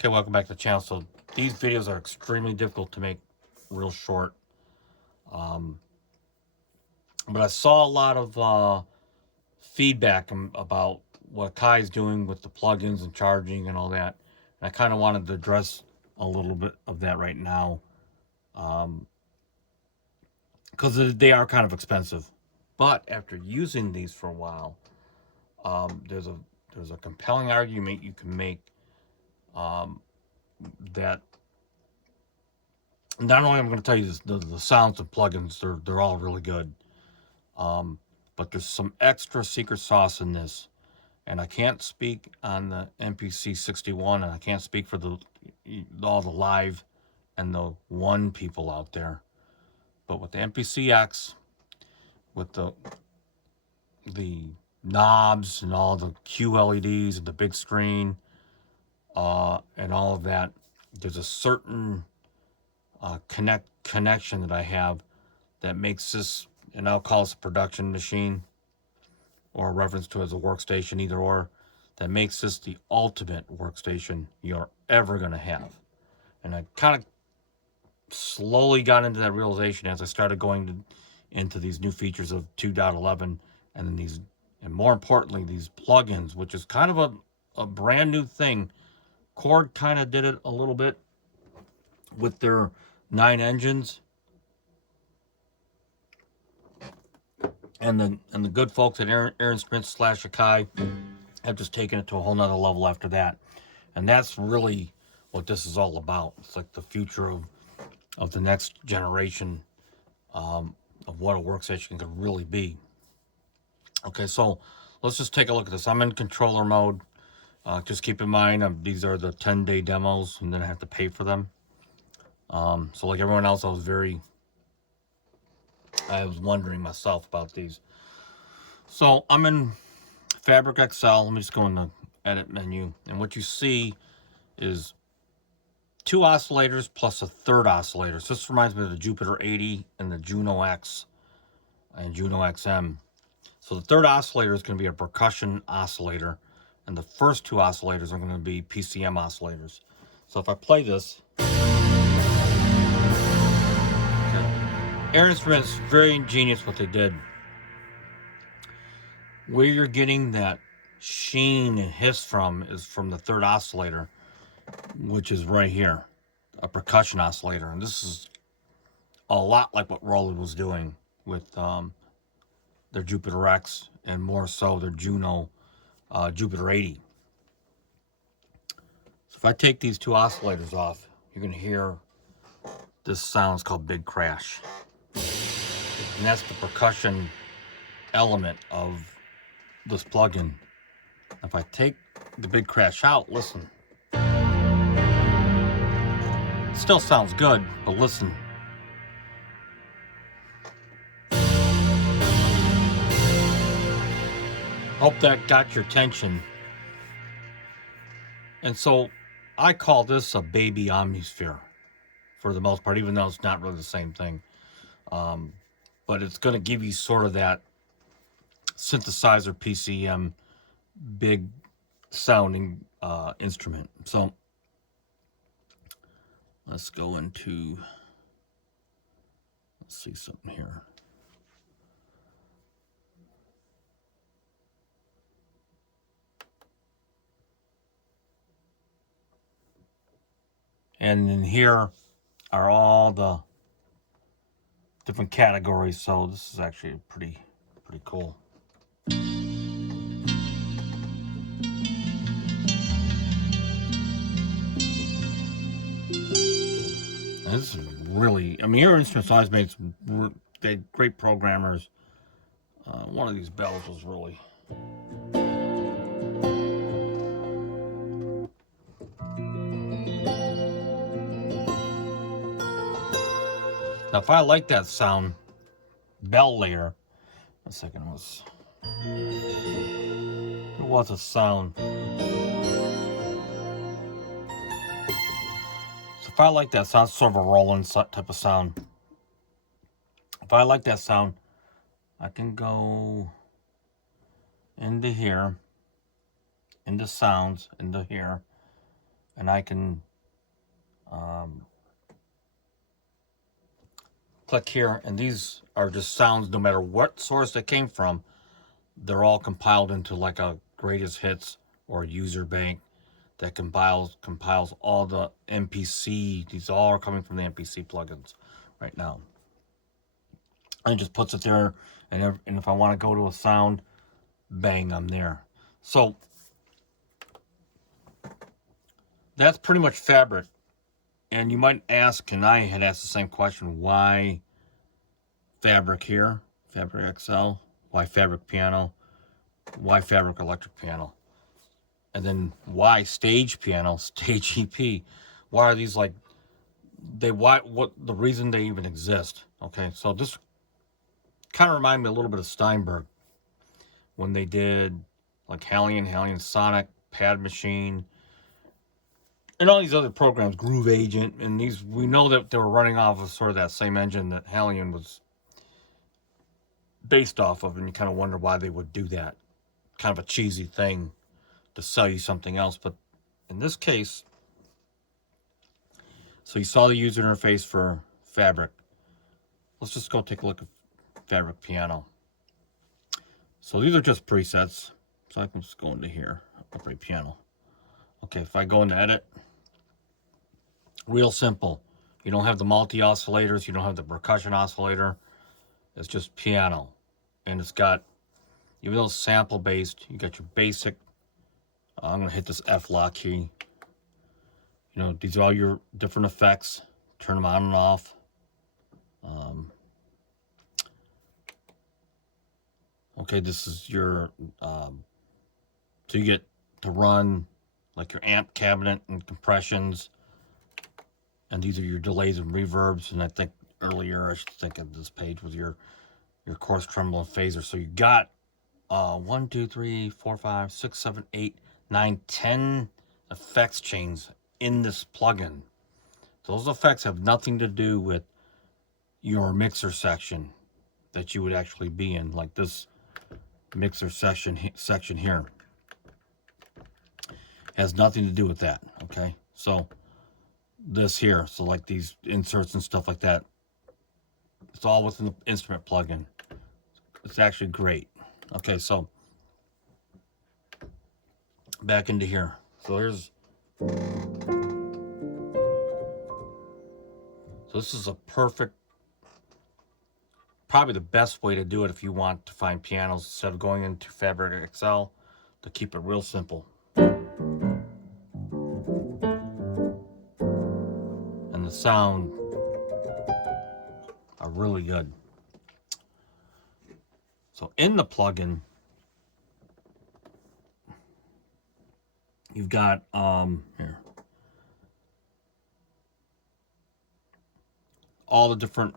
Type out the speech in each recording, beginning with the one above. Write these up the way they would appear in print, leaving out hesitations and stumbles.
Okay, welcome back to the channel. So these videos are extremely difficult to make real short. But I saw a lot of feedback about what AKAI is doing with the plugins and charging and all that. And I kind of wanted to address a little bit of that right now. Because they are kind of expensive. But after using these for a while, there's a compelling argument you can make that not only I'm going to tell you this, the sounds of plugins, they're all really good. But there's some extra secret sauce in this. And I can't speak on the MPC61, and I can't speak for all the live and the one people out there. But with the MPCX, with the knobs and all the QLEDs and the big screen, and all of that, there's a certain connection that I have that makes this, and I'll call this a production machine or a reference to it as a workstation, either or, that makes this the ultimate workstation you're ever going to have. And I kind of slowly got into that realization as I started going into these new features of 2.11 and then and more importantly, these plugins, which is kind of a brand new thing. Korg kind of did it a little bit with their 9 engines. And the good folks at Air Instruments / AKAI have just taken it to a whole nother level after that. And that's really what this is all about. It's like the future of the next generation of what a workstation could really be. Okay, so let's just take a look at this. I'm in controller mode. Just keep in mind, these are the 10-day demos, and then I have to pay for them. So like everyone else, I was wondering myself about these. So I'm in Fabric XL. Let me just go in the edit menu. And what you see is 2 oscillators plus a third oscillator. So this reminds me of the Jupiter 80 and the Juno X and Juno XM. So the third oscillator is going to be a percussion oscillator. And the first 2 oscillators are going to be PCM oscillators. So if I play this, Air Instruments, very ingenious what they did. Where you're getting that sheen and hiss from is from the third oscillator, which is right here, a percussion oscillator. And this is a lot like what Roland was doing with their Jupiter X, and more so their Juno Jupiter 80. So if I take these 2 oscillators off, you're going to hear this sound. Is called Big Crash. And that's the percussion element of this plugin. If I take the Big Crash out, listen. It still sounds good, but listen. Hope that got your attention. And so I call this a baby omnisphere for the most part, even though it's not really the same thing. But it's going to give you sort of that synthesizer PCM big sounding instrument. So let's go into, let's see something here. And in here are all the different categories. So this is actually pretty cool. And this is really, I mean, Air Instruments always made they had great programmers. One of these bells was really, now if I like that sound, bell layer, a second, it was a sound. So if I like that sound, sort of a Roland type of sound. If I like that sound, I can go into here, into sounds, into here, and I can click here, and these are just sounds no matter what source they came from. They're all compiled into like a greatest hits or a user bank that compiles all the MPC. These all are coming from the MPC plugins right now. And it just puts it there, and if I want to go to a sound, bang, I'm there. So that's pretty much Fabric. And you might ask, and I had asked the same question, why Fabric here, Fabric XL, why Fabric Piano, why Fabric Electric Piano, and then why Stage Piano, Stage EP? Why are these like, what the reason they even exist? Okay, so this kind of reminded me a little bit of Steinberg when they did like Halion Sonic, Pad Machine, and all these other programs, Groove Agent, and these, we know that they were running off of sort of that same engine that Halion was based off of, and you kind of wonder why they would do that. Kind of a cheesy thing to sell you something else, but in this case, so you saw the user interface for Fabric. Let's just go take a look at Fabric Piano. So these are just presets. So I can just go into here, upgrade piano. Okay, if I go into edit, real simple. You don't have the multi oscillators, you don't have the percussion oscillator. It's just piano. And it's got, even though it's sample based, you got your basic. I'm gonna hit this F lock key. You know, these are all your different effects. Turn them on and off. Okay, this is your, so you get to run like your amp cabinet and compressions. And these are your delays and reverbs. And I think earlier, I should think of this page with your coarse tremolo and phaser. So you got 1, 2, 3, 4, 5, 6, 7, 8, 9, 10 effects chains in this plugin. Those effects have nothing to do with your mixer section that you would actually be in, like this mixer section here. Has nothing to do with that, okay? So this here, so like these inserts and stuff like that, it's all within the instrument plugin. It's actually great. Okay, so back into here. So this is a perfect, probably the best way to do it if you want to find pianos instead of going into Fabric XL, to keep it real simple. And the sound are really good. So in the plugin, you've got here all the different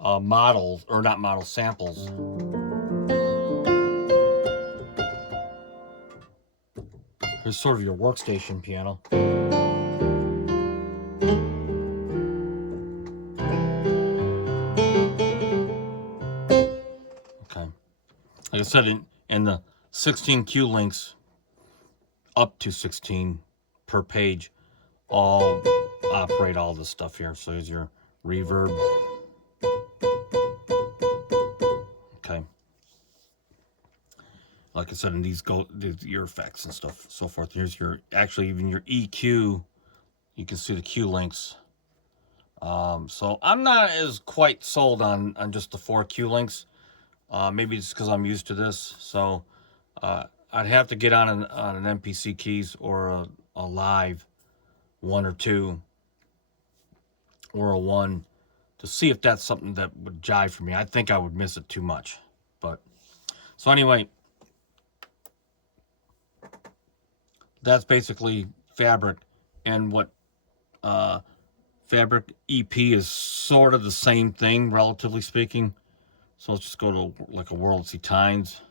models, or not models, samples. Here's sort of your workstation piano. Okay, like I said, in the 16 cue links, up to 16 per page, all operate all this stuff here. So here's your reverb. Okay, like I said, and these go your effects and stuff, so forth. Here's your, actually even your EQ. You can see the cue links. So I'm not as quite sold on just the 4 cue links. Maybe it's because I'm used to this. So I'd have to get on an MPC keys or a live 1 or 2 or a 1 to see if that's something that would jive for me. I think I would miss it too much. But so anyway, that's basically Fabric, and what Fabric EP is sort of the same thing, relatively speaking. So let's just go to like a world, see tines,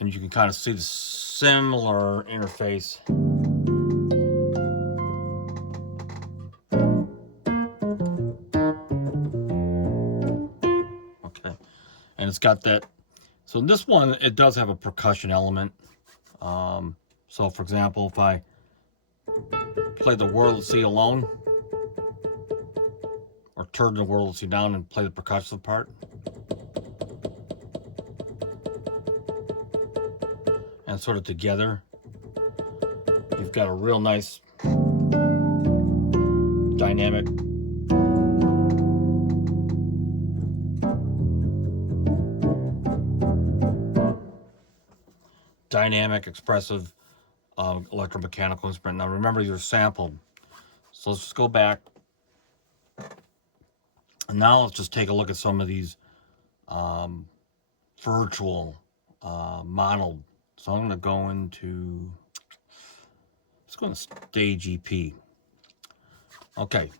and you can kind of see the similar interface. Okay, and it's got that. So in this one, it does have a percussion element. So for example, if I play the World C alone, or turn the World C down and play the percussive part, and sort of together, you've got a real nice dynamic expressive electromechanical instrument. Now remember, you're sampled. So let's just go back. And now let's just take a look at some of these virtual modeled. So I'm going to go into, let's go into Stage EP. Okay.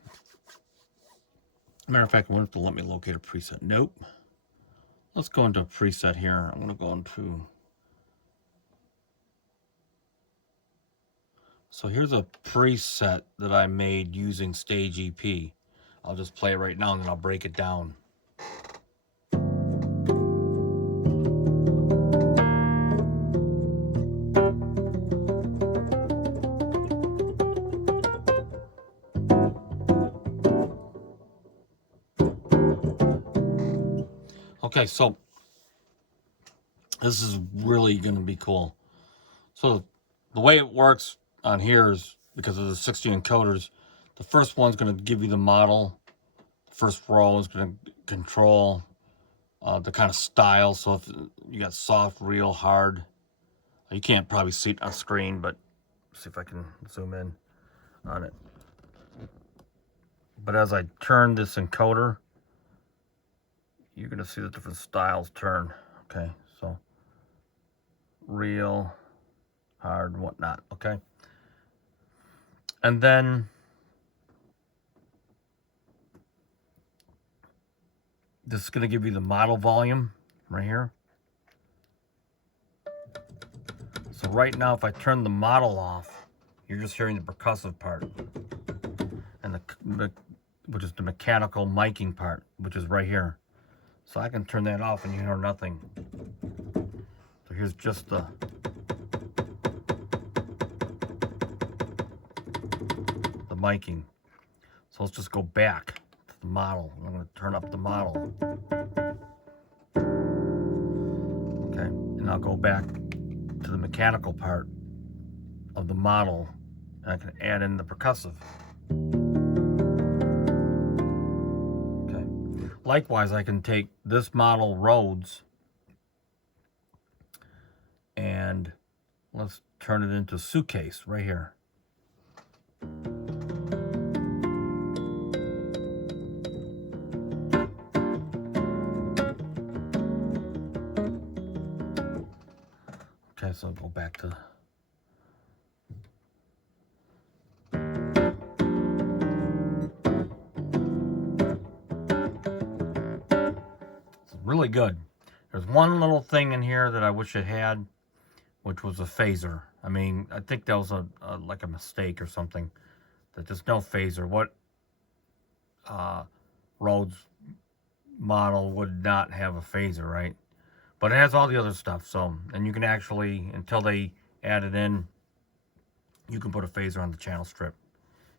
Matter of fact, I wonder if they'll let me locate a preset. Nope. Let's go into a preset here. I'm going to go into, so here's a preset that I made using Stage EP. I'll just play it right now and then I'll break it down. Okay, so this is really going to be cool. So the way it works on here is because of the 60 encoders, the first one's going to give you the model. The first row is going to control the kind of style. So if you got soft, real, hard, you can't probably see it on screen, but see if I can zoom in on it. But as I turn this encoder, you're going to see the different styles turn. Okay, so real, hard, whatnot. Okay, and then this is going to give you the model volume right here. So right now, if I turn the model off, you're just hearing the percussive part, and which is the mechanical miking part, which is right here. So I can turn that off and you hear nothing. So here's just the miking. So let's just go back to the model. I'm going to turn up the model. Okay, and I'll go back to the mechanical part of the model, and I can add in the percussive. Okay. Likewise, I can take this model Rhodes and let's turn it into Suitcase right here. Okay, so I'll go back to it's really good. There's one little thing in here that I wish it had, which was a phaser. I mean, I think that was like a mistake or something. That there's no phaser. What Rhodes model would not have a phaser, right? But it has all the other stuff. So, and you can actually, until they add it in, you can put a phaser on the channel strip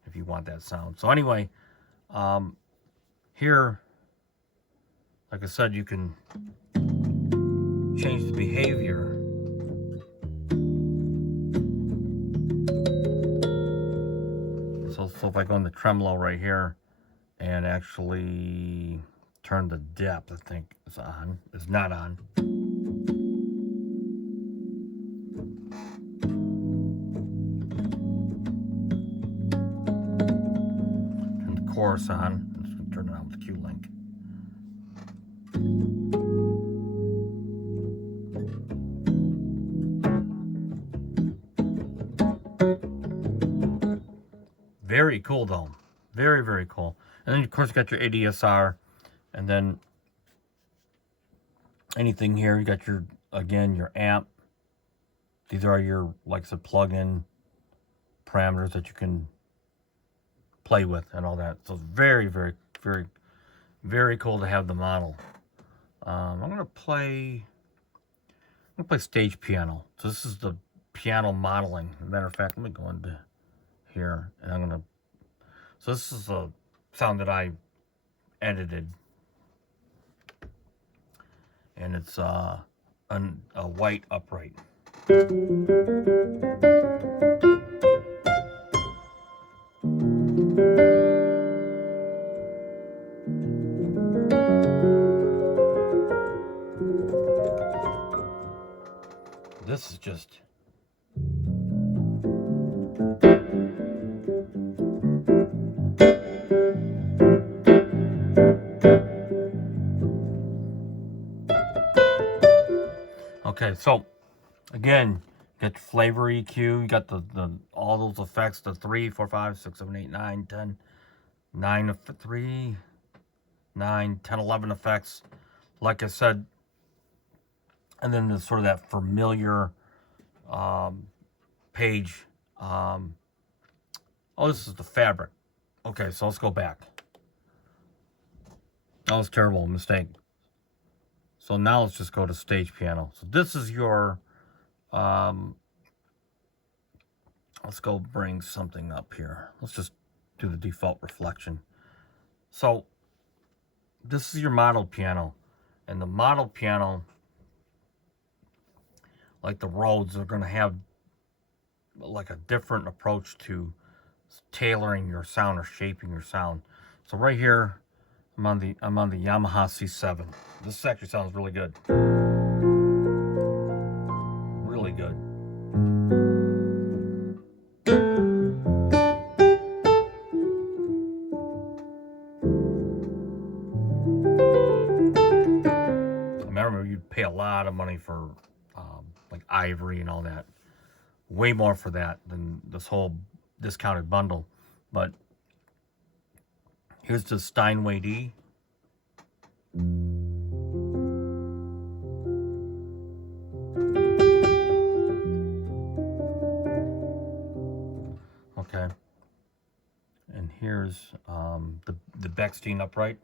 if you want that sound. So anyway, here, like I said, you can change the behavior. So if I go in the tremolo right here and actually turn the depth, I think it's on. It's not on. Turn the chorus on. I'm just going to turn it on with the Q-Link. Very cool though. Very, very cool. And then of course you got your ADSR, and then anything here, you got your, again, your amp. These are your, like I said, plug-in parameters that you can play with and all that. So very, very, very, very cool to have the model. I'm gonna play stage piano. So this is the piano modeling. As a matter of fact, let me go into here, and I'm gonna. So this is a sound that I edited, and it's a white upright. This is just. Okay, so again, you got your flavor EQ, you got the all those effects, the 3, 4, 5, 6, 7, 8, 9, 10, 9 of 3, 9, 10, 11 effects. Like I said, and then there's sort of that familiar page. Oh, this is the fabric. Okay, so let's go back. That was a terrible mistake. So now let's just go to stage piano. So this is your, let's go bring something up here. Let's just do the default reflection. So this is your model piano. And the model piano, like the Rhodes, are going to have like a different approach to tailoring your sound or shaping your sound. So right here, I'm on the Yamaha C7. This actually sounds really good. Really good. I remember you'd pay a lot of money for like ivory and all that. Way more for that than this whole discounted bundle. But here's the Steinway D. Okay. And here's the Bechstein upright.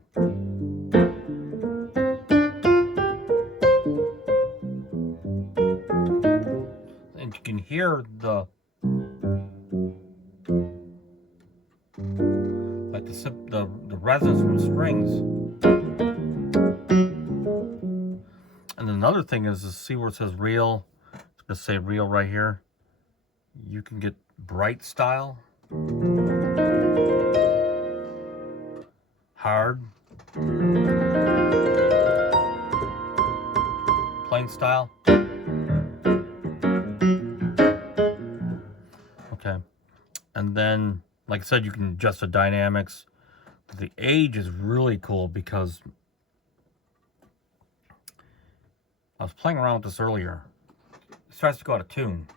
And you can hear the like the resonance from the strings. And another thing is to see where it says real. It's gonna say real right here. You can get bright style, hard, plain style. Okay. And then, like I said, you can adjust the dynamics. The age is really cool because I was playing around with this earlier. It starts to go out of tune.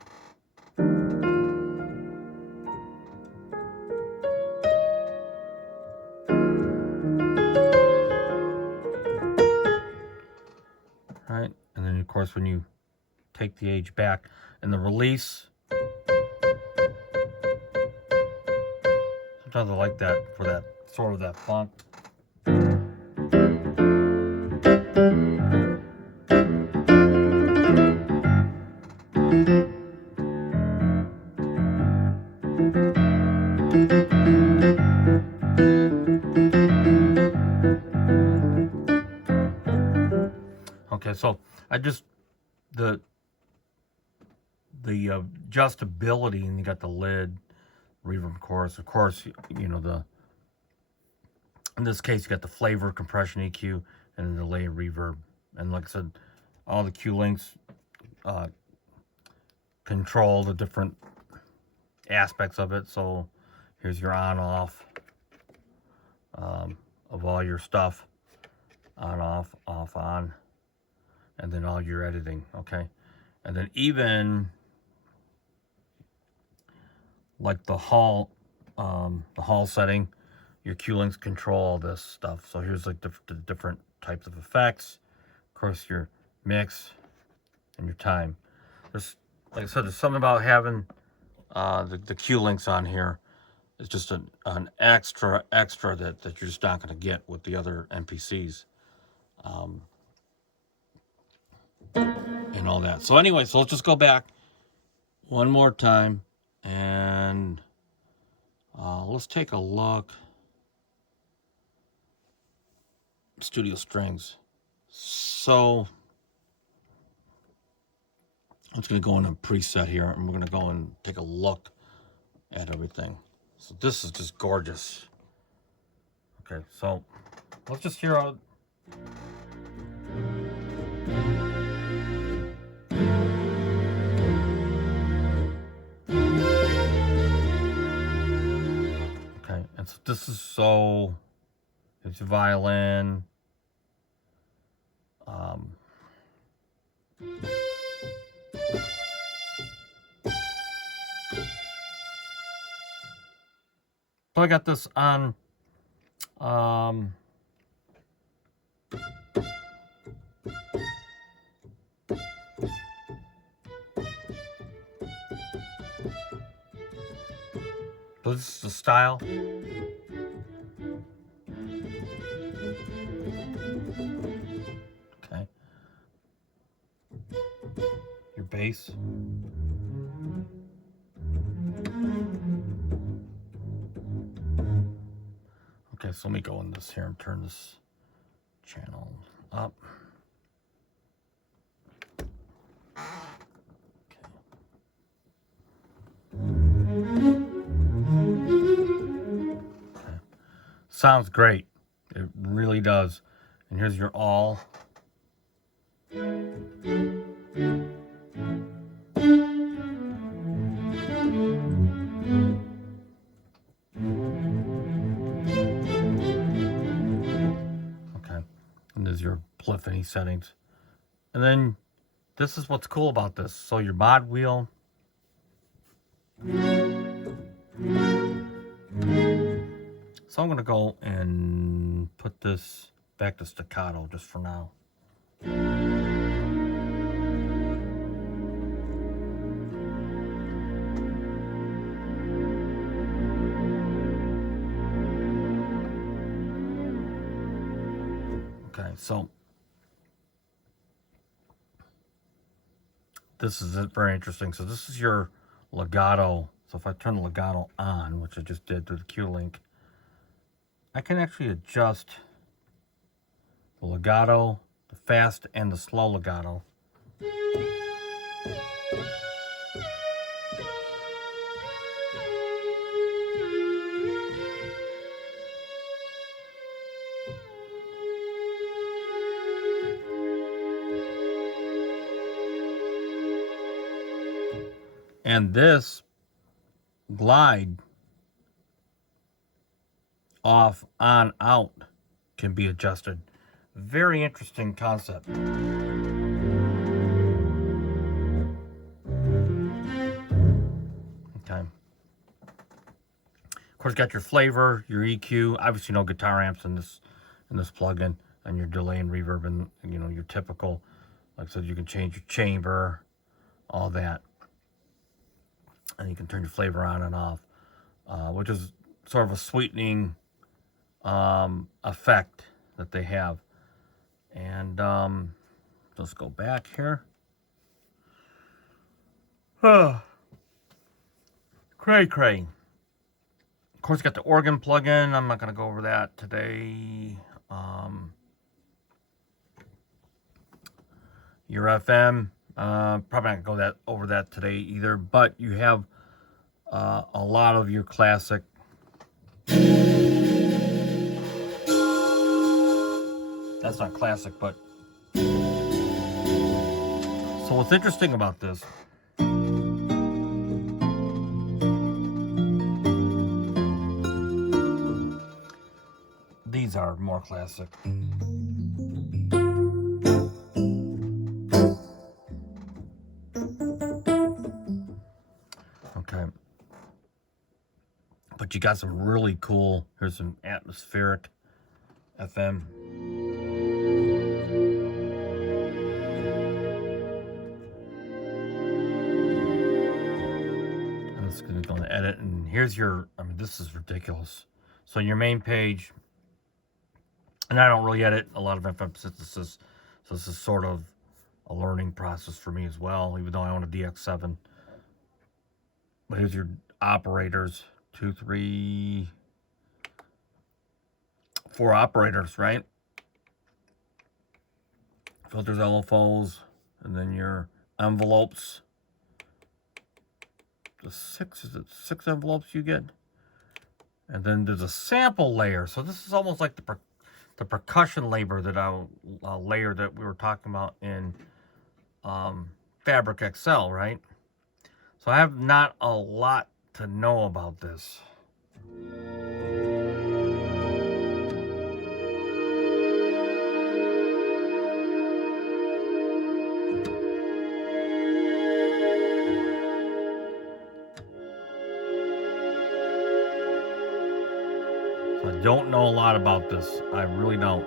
Right? And then, of course, when you take the age back and the release, sometimes I like that for that sort of that funk. Okay, so I just the adjustability, and you got the lid, reverb, chorus. Of course, you know in this case you got the flavor, compression, EQ, and the delay, reverb. And like I said, all the Q links control the different aspects of it. So here's your on off of all your stuff, on off on, and then all your editing. Okay, and then even like the hall setting, your Q links control all this stuff. So here's like the different types of effects, of course your mix and your time. There's, like I said, there's something about having the Q links on here. It's just an extra that you're just not going to get with the other MPCs, and all that. So anyway, so let's just go back. one more time, and let's take a look. Studio strings. So I'm just going to go in a preset here, and we're going to go and take a look at everything. So this is just gorgeous. Okay, so let's just hear out. Okay, and so this is so, it's violin. So I got this on so this is the style. Okay. Your bass. Okay, so let me go in this here and turn this channel up. Okay. Okay. Sounds great. It really does. And here's your all. And there's your polyphony settings. And then this is what's cool about this. So your mod wheel. So I'm going to go and put this back to staccato just for now. Okay, so this is very interesting. So this is your legato. So if I turn the legato on, which I just did through the Q-Link, I can actually adjust the legato, the fast and the slow legato. And this glide off, on, out can be adjusted. Very interesting concept. Okay. Of course, got your flavor, your EQ. Obviously, no guitar amps in this plugin, and your delay and reverb, and you know your typical. Like I said, you can change your chamber, all that, and you can turn your flavor on and off, which is sort of a sweetening effect that they have. And let's go back here. Cray. Of course, got the organ plugin. I'm not going to go over that today. Your FM. Probably not going to go over that today either. But you have a lot of your classic. That's not classic, but. So what's interesting about this. These are more classic. Okay. But you got some really cool, here's some atmospheric FM. I'm just going to go and edit, and here's your, I mean, this is ridiculous. So your main page, and I don't really edit a lot of FM synthesis, so this is sort of a learning process for me as well, even though I own a DX7. But here's your operators. 2, 3, 4 operators, right? Filters, LFOs, and then your envelopes. The 6, is it 6 envelopes you get? And then there's a sample layer. So this is almost like the percussion layer that we were talking about in Fabric XL, right? So I have not a lot to know about this. So I don't know a lot about this. I really don't.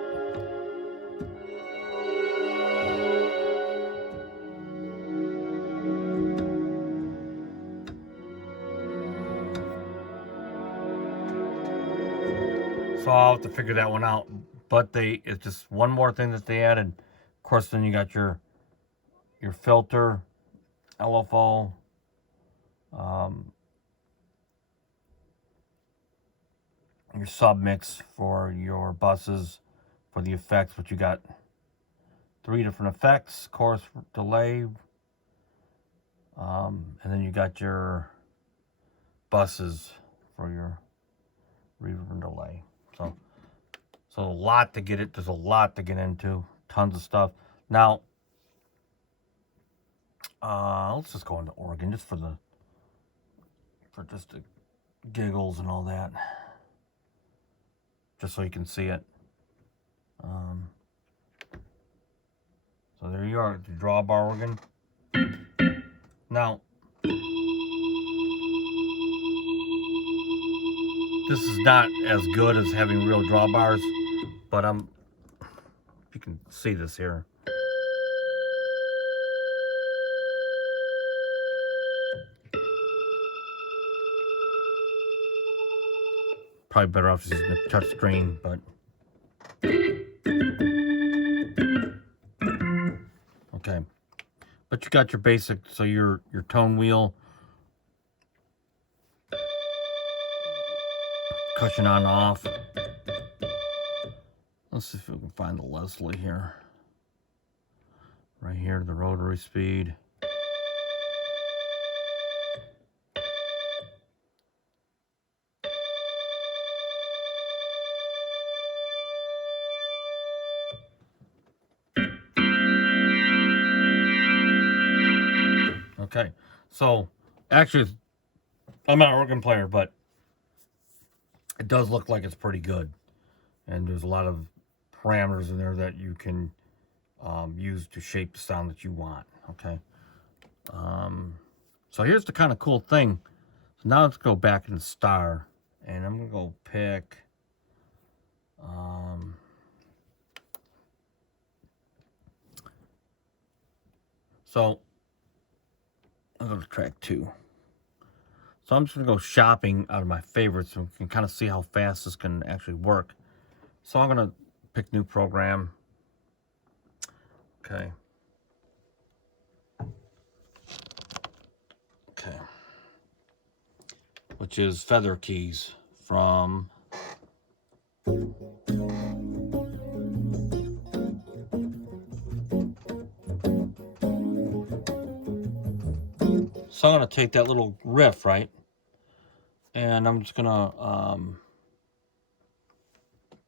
So I'll have to figure that one out. But it's just one more thing that they added. Of course, then you got your filter, LFO, your submix for your buses, for the effects, but you got 3 different effects, chorus, delay, and then you got your buses for your reverb and delay. So a lot to get it. There's a lot to get into. Tons of stuff. Now, let's just go into organ just for the giggles and all that, just so you can see it. So there you are, the drawbar organ. Now, this is not as good as having real drawbars, but if you can see this here. Probably better off using the touch screen, but okay. But you got your basic, so your tone wheel, cushion on off. Let's see if we can find the Leslie here. Right here, the rotary speed. Okay, so actually, I'm not an organ player, but it does look like it's pretty good. And there's a lot of parameters in there that you can use to shape the sound that you want, okay? So here's the kind of cool thing. So now let's go back in Star, and I'm going to go pick... so I'll go to track 2. So I'm just going to go shopping out of my favorites so we can kind of see how fast this can actually work. So I'm going to pick new program. Okay. Okay. Which is Feather Keys from... So I'm going to take that little riff, right? And I'm just going to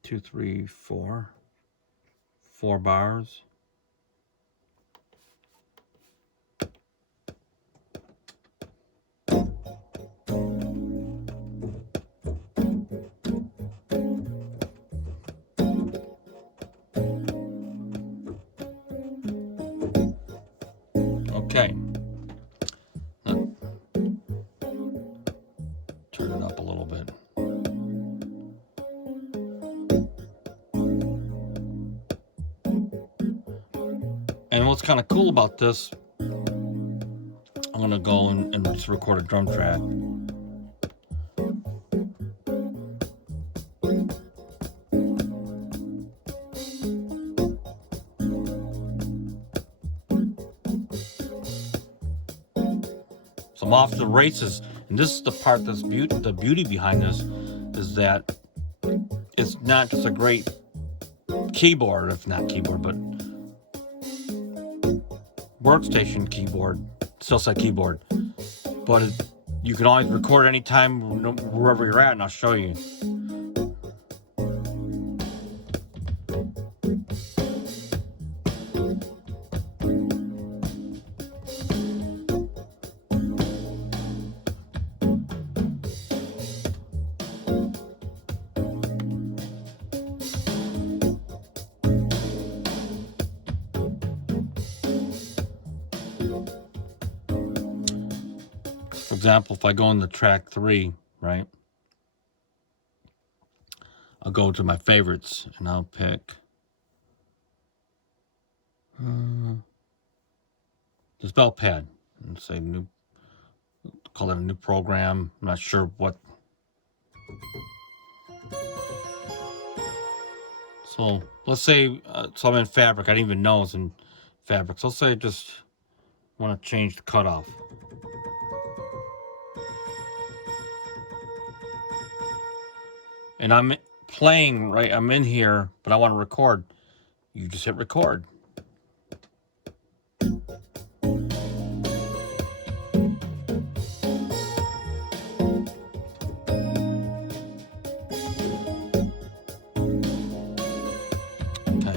2, 3, 4 bars. Okay. Turn it up a little bit. And what's kind of cool about this, I'm going to go and just record a drum track. So I'm off to the races. And this is the part that's the beauty behind this, is that it's not just a great keyboard, if not keyboard, but workstation keyboard, still say keyboard, but you can always record anytime, wherever you're at, and I'll show you. For example, if I go into track 3, right, I'll go to my favorites and I'll pick the spell pad and say new, call it a new program. I'm not sure what. So let's say, so I'm in Fabric. I didn't even know it's in Fabric. So let's say I just want to change the cutoff. And I'm playing, right? I'm in here, but I want to record. You just hit record. Okay,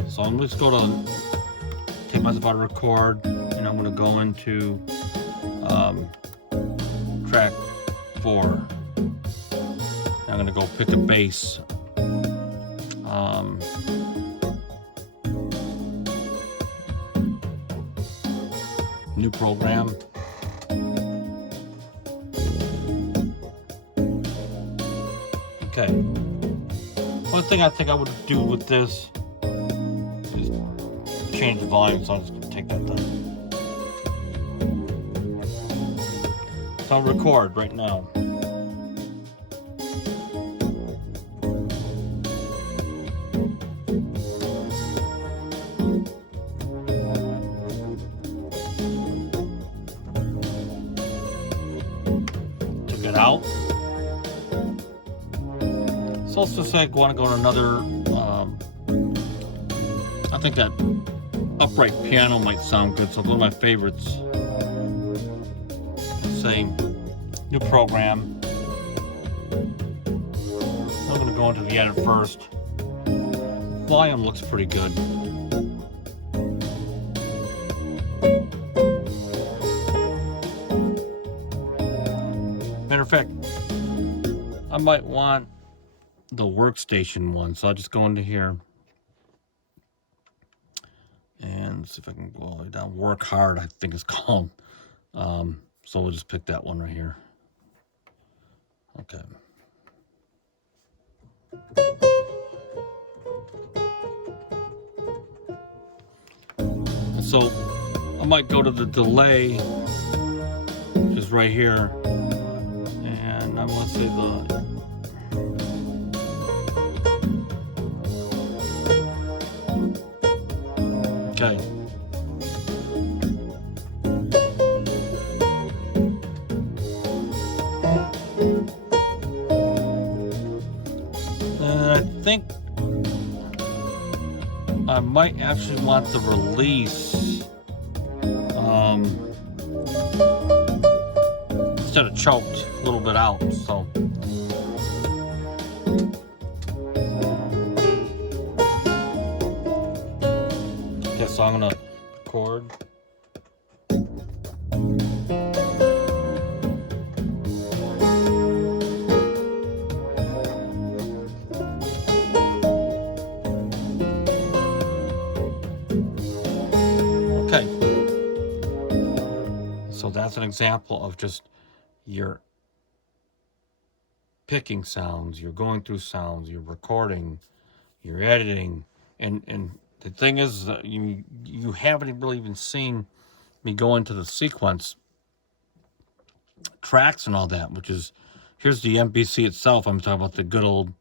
so I'm just going to take myself out of record, and I'm going to go into track 4. I'm going to go pick a bass. New program. Okay. One thing I think I would do with this is change the volume, so I'm just going to take that down. So I'll record right now. Out. So let's just say I want to go to another, I think that upright piano might sound good, so one of my favorites. Say, new program. I'm going to go into the edit first. Volume looks pretty good. Matter of fact, I might want the workstation one, so I'll just go into here and see if I can go all the way down. Work hard, I think it's called. So we'll just pick that one right here. Okay. And so I might go to the delay, which is right here. And let's say the okay. And I think I might actually want the release instead of choked a little bit out, so okay, so I'm gonna record. Okay, so that's an example of just you're picking sounds, you're going through sounds, you're recording, you're editing, and the thing is that you haven't really even seen me go into the sequence tracks and all that, which is, here's the MPC itself. I'm talking about the good old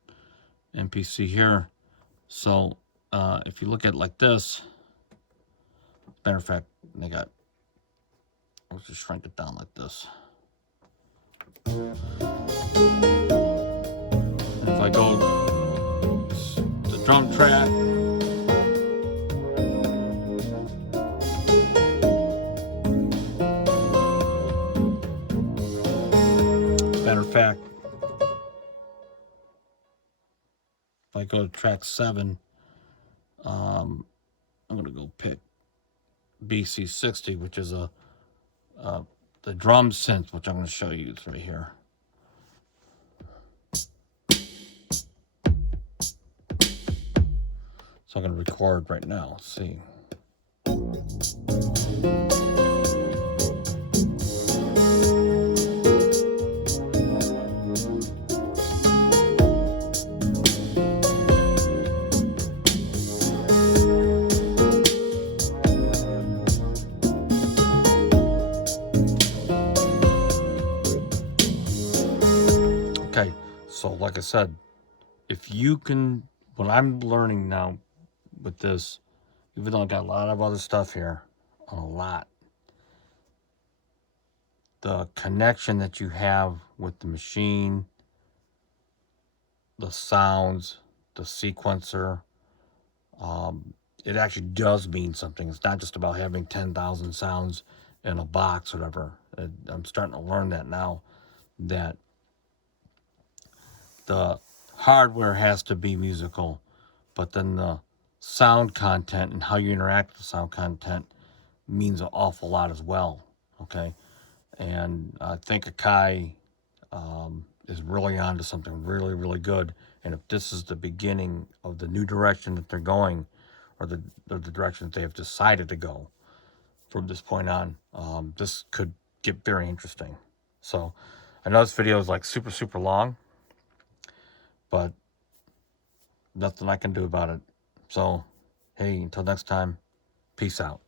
MPC here. So if you look at it like this, matter of fact, let's just shrink it down like this. And if I go the drum track, matter of fact, if I go to track 7, I'm going to go pick BC60, which is the drum synth, which I'm going to show you. It's right here. So I'm going to record right now. Let's see. Okay, so like I said, if you can, what I'm learning now with this, even though I got a lot of other stuff here, the connection that you have with the machine, the sounds, the sequencer, it actually does mean something. It's not just about having 10,000 sounds in a box or whatever. I'm starting to learn that now, that the hardware has to be musical, but then the sound content and how you interact with the sound content means an awful lot as well. Okay, and I think AKAI is really onto something really, really good. And if this is the beginning of the new direction that they're going, or the direction that they have decided to go from this point on, this could get very interesting. So I know this video is like super, super long, but nothing I can do about it. So, hey, until next time, peace out.